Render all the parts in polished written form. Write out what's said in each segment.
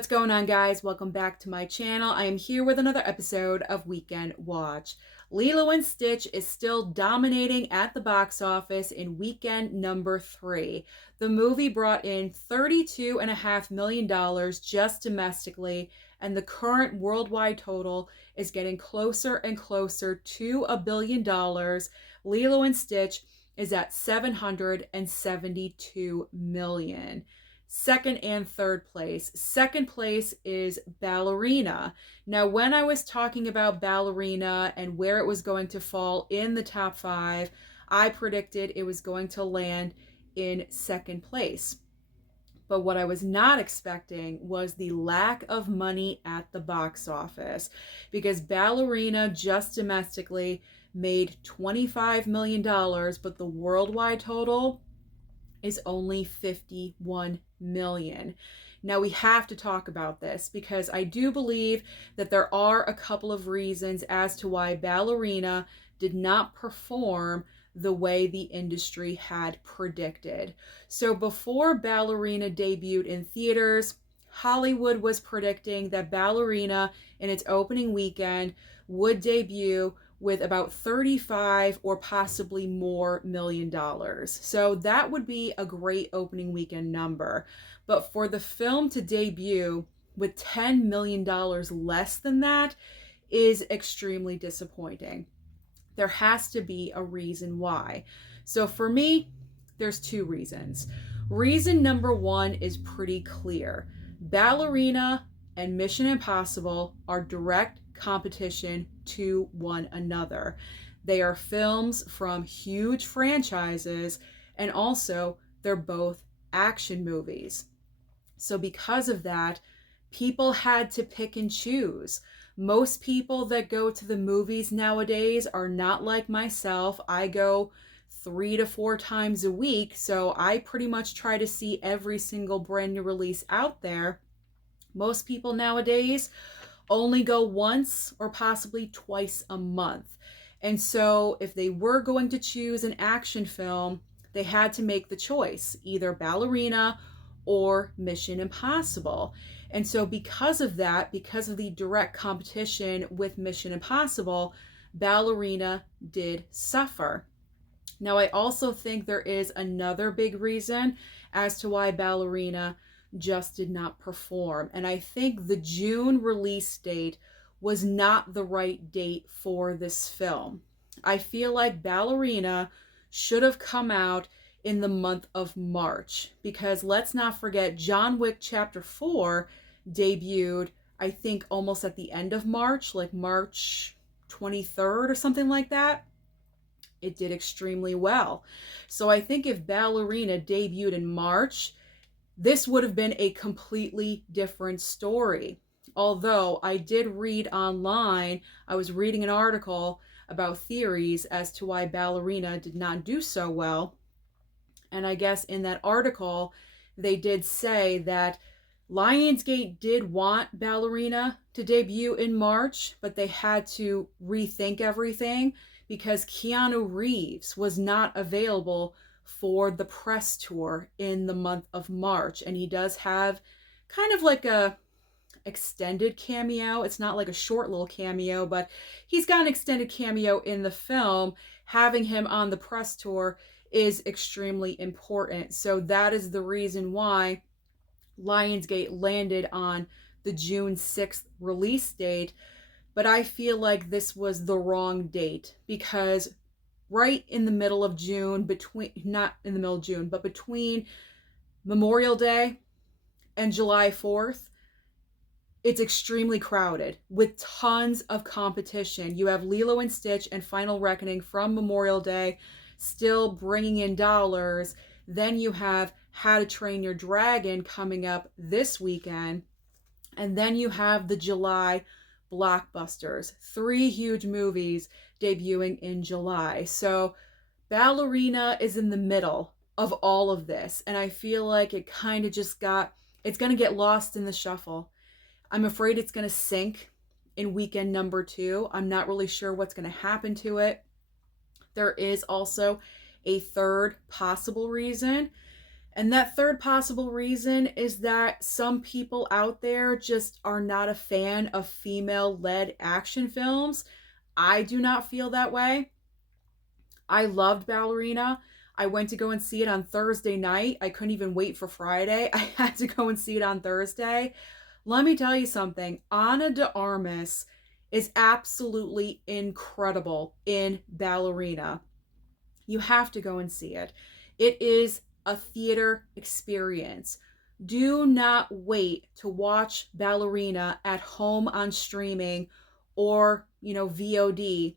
What's going on, guys? Welcome back to my channel. I am here with another episode of Weekend Watch. Lilo and Stitch is still dominating at the box office in weekend number 3. The movie brought in $32.5 million just domestically, and the current worldwide total is getting closer and closer to $1 billion. Lilo and Stitch is at $772 million. Second and third place. Second place is Ballerina. Now, when I was talking about Ballerina and where it was going to fall in the top 5, I predicted it was going to land in second place. But what I was not expecting was the lack of money at the box office, because Ballerina just domestically made $25 million, but the worldwide total is only 51 million. Now we have to talk about this because I do believe that there are a couple of reasons as to why Ballerina did not perform the way the industry had predicted. So before Ballerina debuted in theaters, Hollywood was predicting that Ballerina in its opening weekend would debut with about 35 or possibly more $million. So that would be a great opening weekend number. But for the film to debut with $10 million less than that is extremely disappointing. There has to be a reason why. So for me, there's 2 reasons. Reason number 1 is pretty clear. Ballerina and Mission Impossible are direct competition to one another. They are films from huge franchises, and also they're both action movies. So because of that, people had to pick and choose. Most people that go to the movies nowadays are not like myself. I go 3 to 4 times a week, so I pretty much try to see every single brand new release out there. Most people nowadays only go once or possibly twice a month. And so if they were going to choose an action film, they had to make the choice, either Ballerina or Mission Impossible. And so because of that, because of the direct competition with Mission Impossible, Ballerina did suffer. Now, I also think there is another big reason as to why Ballerina just did not perform. And I think the June release date was not the right date for this film. I feel like Ballerina should have come out in the month of March, because let's not forget John Wick Chapter 4 debuted, I think, almost at the end of March, like March 23rd or something like that. It did extremely well. So I think if Ballerina debuted in March, this would have been a completely different story. Although I did read online, I was reading an article about theories as to why Ballerina did not do so well. And I guess in that article, they did say that Lionsgate did want Ballerina to debut in March, but they had to rethink everything because Keanu Reeves was not available for the press tour in the month of March. And he does have kind of like a extended cameo. It's not like a short little cameo, but he's got an extended cameo in the film. Having him on the press tour is extremely important. So that is the reason why Lionsgate landed on the June 6th release date. But I feel like this was the wrong date, because right in the middle of June, not in the middle of June, but between Memorial Day and July 4th, it's extremely crowded with tons of competition. You have Lilo and Stitch and Final Reckoning from Memorial Day still bringing in dollars. Then you have How to Train Your Dragon coming up this weekend. And then you have the July blockbusters, 3 huge movies debuting in July. So Ballerina is in the middle of all of this, and I feel like it kind of just it's going to get lost in the shuffle. I'm afraid it's going to sink in weekend number 2. I'm not really sure what's going to happen to it. There is also a third possible reason, And that third possible reason is that some people out there just are not a fan of female led action films. I do not feel that way. I loved Ballerina. I went to go and see it on Thursday night. I couldn't even wait for Friday. I had to go and see it on Thursday. Let me tell you something. Ana de Armas is absolutely incredible in Ballerina. You have to go and see it. It is a theater experience. Do not wait to watch Ballerina at home on streaming or, VOD.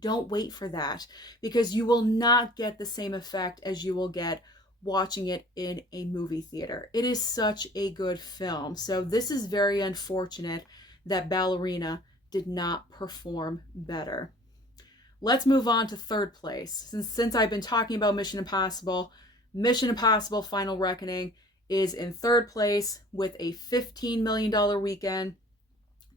Don't wait for that, because you will not get the same effect as you will get watching it in a movie theater. It is such a good film. So this is very unfortunate that Ballerina did not perform better. Let's move on to third place. Since I've been talking about Mission Impossible, Mission Impossible Final Reckoning is in third place with a $15 million weekend.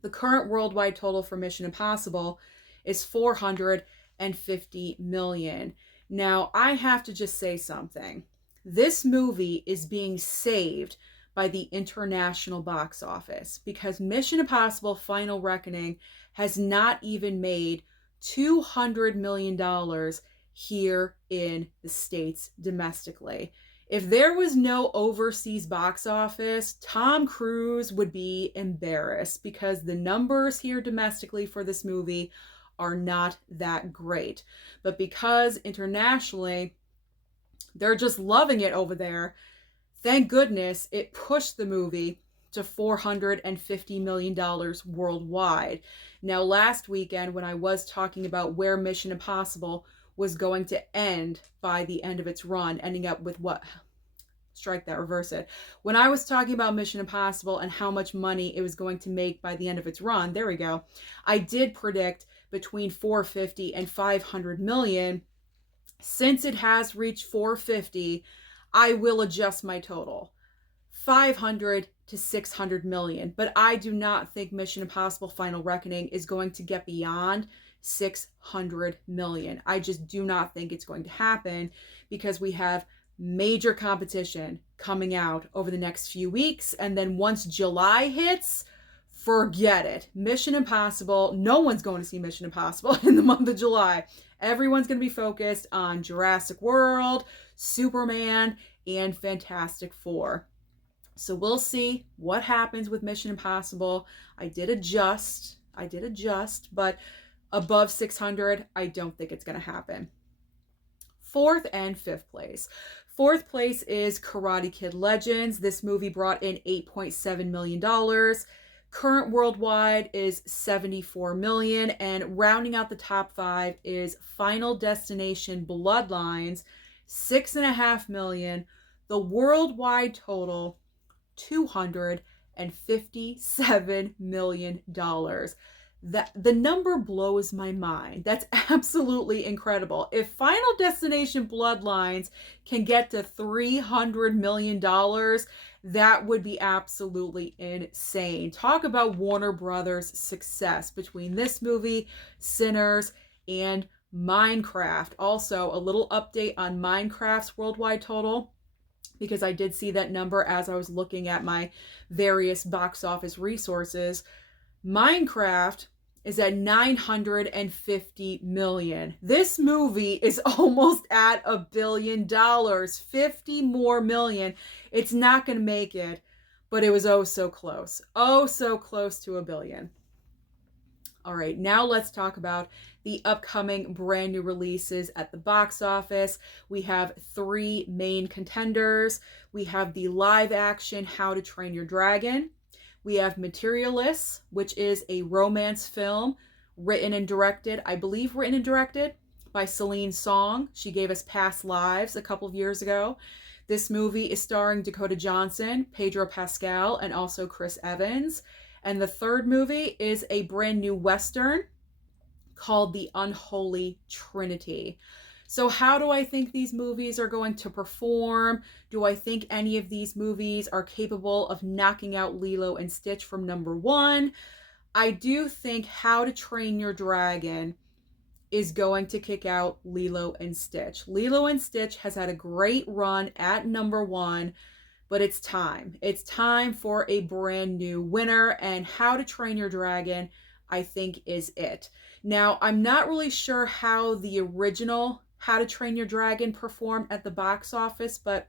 The current worldwide total for Mission Impossible is $450 million. Now, I have to just say something. This movie is being saved by the international box office, because Mission Impossible Final Reckoning has not even made $200 million here in the States domestically. If there was no overseas box office, Tom Cruise would be embarrassed, because the numbers here domestically for this movie are not that great. But because internationally, they're just loving it over there, thank goodness it pushed the movie to $450 million worldwide. Now, last weekend, when I was talking about where Mission Impossible was going to end by the end of its run, ending up with what? Strike that, reverse it. When I was talking about Mission Impossible and how much money it was going to make by the end of its run, there we go, I did predict between 450 and 500 million. Since it has reached 450, I will adjust my total. 500 to 600 million. But I do not think Mission Impossible Final Reckoning is going to get beyond 600 million. I just do not think it's going to happen, because we have major competition coming out over the next few weeks. And then once July hits, forget it. Mission Impossible, no one's going to see Mission Impossible in the month of July. Everyone's going to be focused on Jurassic World, Superman, and Fantastic Four. So we'll see what happens with Mission Impossible. I did adjust, but above 600, I don't think it's going to happen. Fourth and fifth place. Fourth place is Karate Kid Legends. This movie brought in $8.7 million. Current worldwide is $74 million. And rounding out the top five is Final Destination Bloodlines, $6.5 million. The worldwide total, $257 million. The number blows my mind. That's absolutely incredible. If Final Destination Bloodlines can get to $300 million, that would be absolutely insane. Talk about Warner Brothers' success between this movie, Sinners, and Minecraft. Also, a little update on Minecraft's worldwide total, because I did see that number as I was looking at my various box office resources. Minecraft is at $950 million. This movie is almost at $1 billion. 50 more million. It's not going to make it, but it was oh so close. Oh so close to $1 billion. All right, now let's talk about the upcoming brand new releases at the box office. We have three main contenders. We have the live action How to Train Your Dragon. We have Materialists, which is a romance film written and directed by Celine Song. She gave us Past Lives a couple of years ago. This movie is starring Dakota Johnson, Pedro Pascal, and also Chris Evans. And the third movie is a brand new Western called The Unholy Trinity. So how do I think these movies are going to perform? Do I think any of these movies are capable of knocking out Lilo and Stitch from number one? I do think How to Train Your Dragon is going to kick out Lilo and Stitch. Lilo and Stitch has had a great run at number one, but it's time. It's time for a brand new winner, and How to Train Your Dragon, I think, is it. Now, I'm not really sure how the original How to Train Your Dragon performed at the box office, but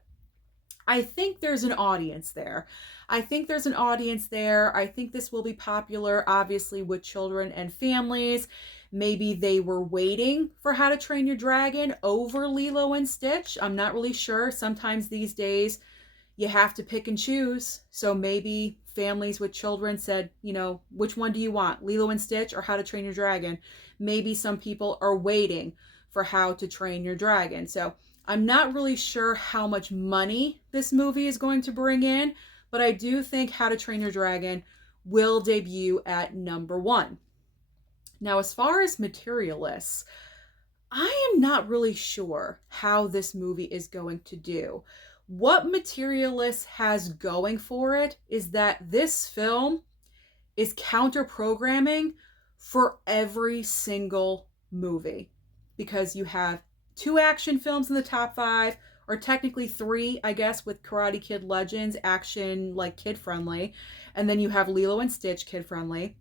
I think there's an audience there. I think there's an audience there. I think this will be popular, obviously, with children and families. Maybe they were waiting for How to Train Your Dragon over Lilo and Stitch. I'm not really sure. Sometimes these days you have to pick and choose. So maybe families with children said, which one do you want, Lilo and Stitch or How to Train Your Dragon? Maybe some people are waiting for How to Train Your Dragon. So I'm not really sure how much money this movie is going to bring in, but I do think How to Train Your Dragon will debut at number one. Now, as far as Materialists, I am not really sure how this movie is going to do. What Materialists has going for it is that this film is counter-programming for every single movie, because you have 2 action films in the top 5, or technically 3, I guess, with Karate Kid Legends, action, like kid-friendly, and then you have Lilo and Stitch, kid-friendly,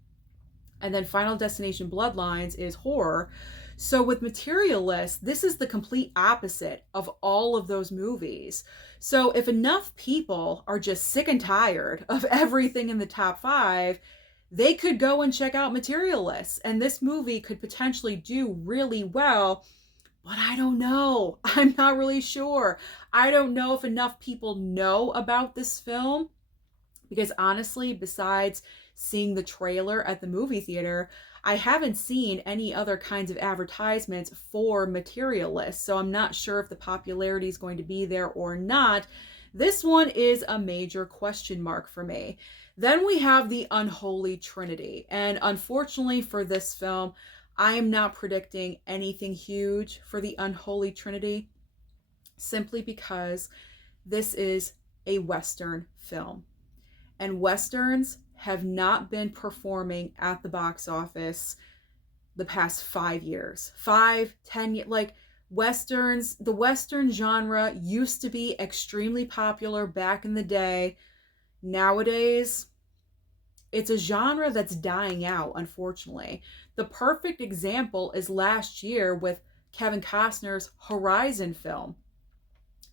and then Final Destination Bloodlines is horror. So with Materialists, this is the complete opposite of all of those movies. So if enough people are just sick and tired of everything in the top 5, they could go and check out Materialists, and this movie could potentially do really well. But I don't know. I'm not really sure. I don't know if enough people know about this film, because honestly, besides seeing the trailer at the movie theater, I haven't seen any other kinds of advertisements for Materialists. So I'm not sure if the popularity is going to be there or not. This one is a major question mark for me. Then we have the Unholy Trinity. And unfortunately for this film, I am not predicting anything huge for the Unholy Trinity, simply because this is a Western film. And Westerns have not been performing at the box office the past 5 years. 5, 10 years. Like, Westerns, the Western genre used to be extremely popular back in the day. Nowadays, it's a genre that's dying out, unfortunately. The perfect example is last year with Kevin Costner's Horizon film.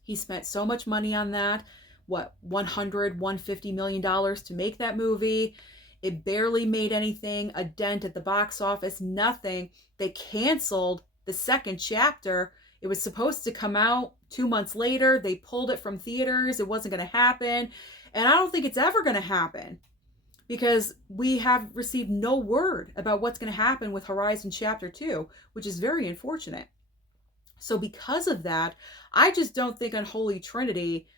He spent so much money on that. $150 million to make that movie. It barely made anything, a dent at the box office, nothing. They canceled the second chapter. It was supposed to come out 2 months later. They pulled it from theaters. It wasn't going to happen. And I don't think it's ever going to happen, because we have received no word about what's going to happen with Horizon Chapter 2, which is very unfortunate. So because of that, I just don't think Unholy Trinity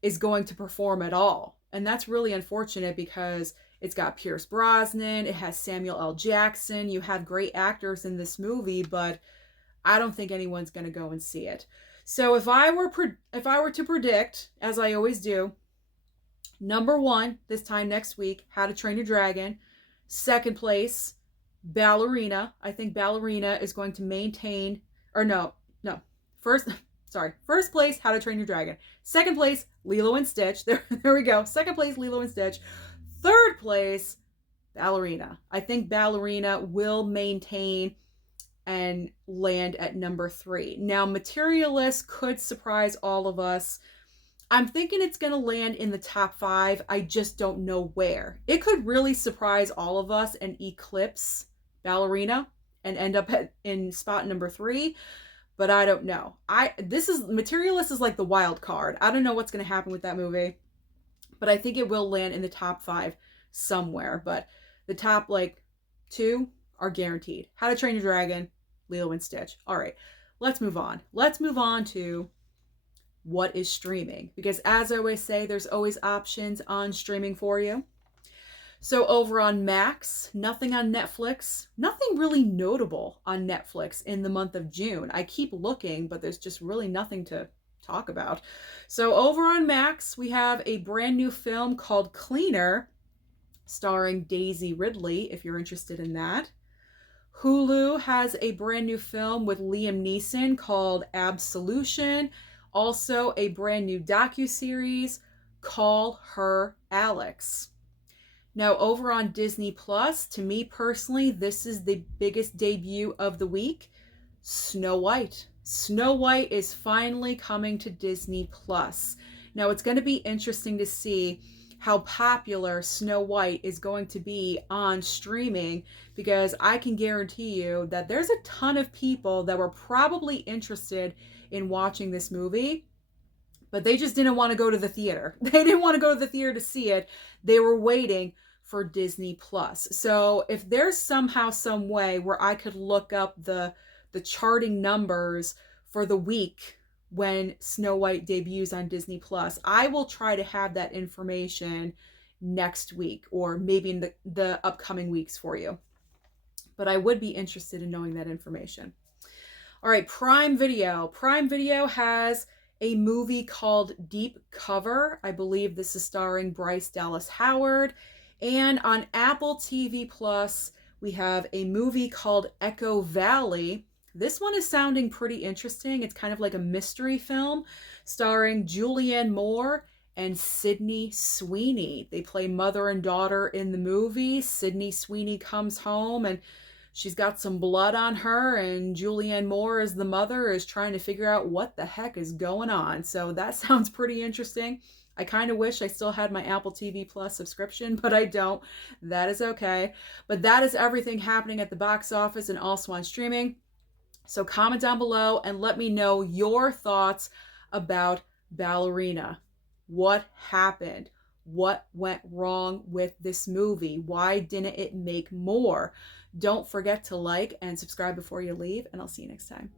is going to perform at all. And that's really unfortunate, because it's got Pierce Brosnan, it has Samuel L. Jackson, you have great actors in this movie, but I don't think anyone's going to go and see it. So if I were to predict, as I always do, number 1 this time next week, How to Train Your Dragon. Second place, Ballerina. I think Ballerina is going to maintain, or no. First place, How to Train Your Dragon. Second place, Lilo and Stitch. There we go. Second place, Lilo and Stitch. Third place, Ballerina. I think Ballerina will maintain and land at number 3. Now, Materialist could surprise all of us. I'm thinking it's going to land in the top 5. I just don't know where. It could really surprise all of us and eclipse Ballerina and end up in spot number 3. But I don't know. Materialist is like the wild card. I don't know what's going to happen with that movie, but I think it will land in the top 5 somewhere. But the top 2 are guaranteed. How to Train Your Dragon, Lilo and Stitch. All right, let's move on. Let's move on to what is streaming, because as I always say, there's always options on streaming for you. So over on Max, nothing on Netflix, nothing really notable on Netflix in the month of June. I keep looking, but there's just really nothing to talk about. So over on Max, we have a brand new film called Cleaner, starring Daisy Ridley, if you're interested in that. Hulu has a brand new film with Liam Neeson called Absolution. Also, a brand new docuseries, Call Her Alex. Now, over on Disney Plus, to me personally, this is the biggest debut of the week, Snow White. Snow White is finally coming to Disney Plus. Now, it's going to be interesting to see how popular Snow White is going to be on streaming, because I can guarantee you that there's a ton of people that were probably interested in watching this movie, but they just didn't want to go to the theater. They didn't want to go to the theater to see it. They were waiting for Disney Plus. So if there's somehow some way where I could look up the charting numbers for the week when Snow White debuts on Disney Plus, I will try to have that information next week, or maybe in the upcoming weeks for you. But I would be interested in knowing that information. All right, Prime Video. Prime Video has a movie called Deep Cover. I believe this is starring Bryce Dallas Howard. And on Apple TV Plus, we have a movie called Echo Valley. This one is sounding pretty interesting. It's kind of like a mystery film starring Julianne Moore and Sydney Sweeney. They play mother and daughter in the movie. Sydney Sweeney comes home and she's got some blood on her, and Julianne Moore, as the mother, is trying to figure out what the heck is going on. So that sounds pretty interesting. I kind of wish I still had my Apple TV Plus subscription, but I don't. That is okay. But that is everything happening at the box office and also on streaming. So comment down below and let me know your thoughts about Ballerina. What happened? What went wrong with this movie? Why didn't it make more? Don't forget to like and subscribe before you leave, and I'll see you next time.